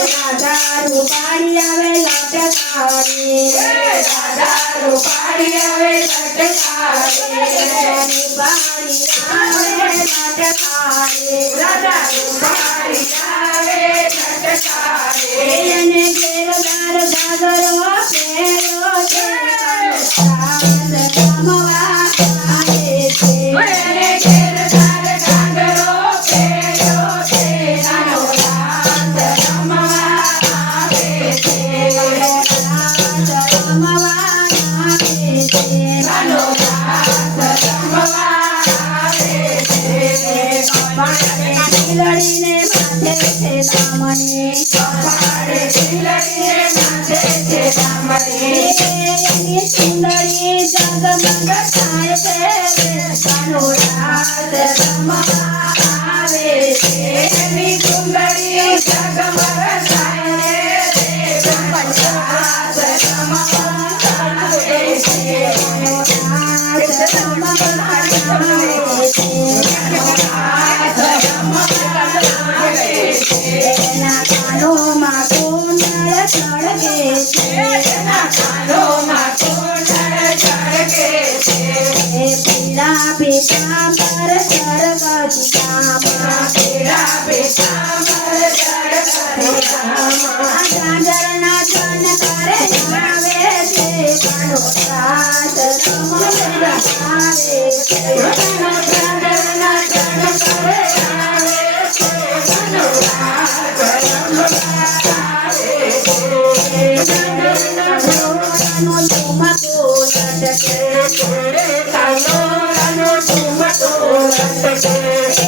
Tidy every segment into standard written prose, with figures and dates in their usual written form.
રાધા રૂપાળી આવે લટકારે રાધા રૂપાળી આવે લટકારે રૂપાળી આવે લટકારે રાધા રૂપાળી આવે લટકારે એને ઘેરદાર સાગરો પેરો છે રમવા આવે છે એને ઘેરદાર સાગરો પેરો છે નાનો રાત રમવા આવે છે રમવા આવે છે નાનો રાત રમવા આવે છે લડીને માથે છે દામણી કપાળે લડીને માથે છે દામણી એની સુંદરી જગમગ થાય છે નાનો રાત રમવા આવે છે એની સુંદરી જગમગ થાય છે રાત રમવા આવે છે રાત રમવા આવે છે એના કાનોમાં કુંડળ ચળકે છે એના કાનોમાં કુંડળ ચળકે છે એ પીળા પીતાંબર સરગતિયામાં પીળા પીતાંબર સરગતિયામાં ગાજરના ચણકારે આવે છે કાનો રાત રમવા આવે છે ગાજરના ચણકારે આવે છે કાનો રાત રમવા આવે છે ગાજરના ઘોડાનો ધુમકો લટકે કાનોડાનો ધુમકો લટકે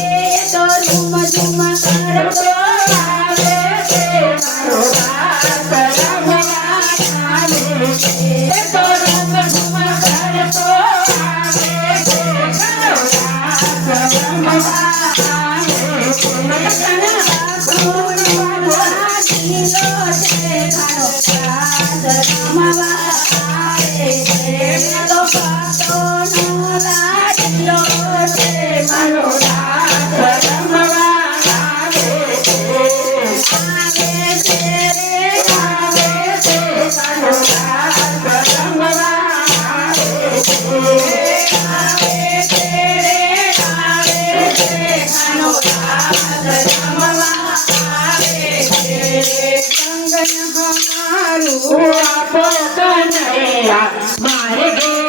એ તો ઝુમ ઝુમ કરતો આવે છે કાનો રાત રમવા આવે છે એ તો રમ ઝુમ કરતો આવે છે કાનો રાત રમવા આવે છે મારે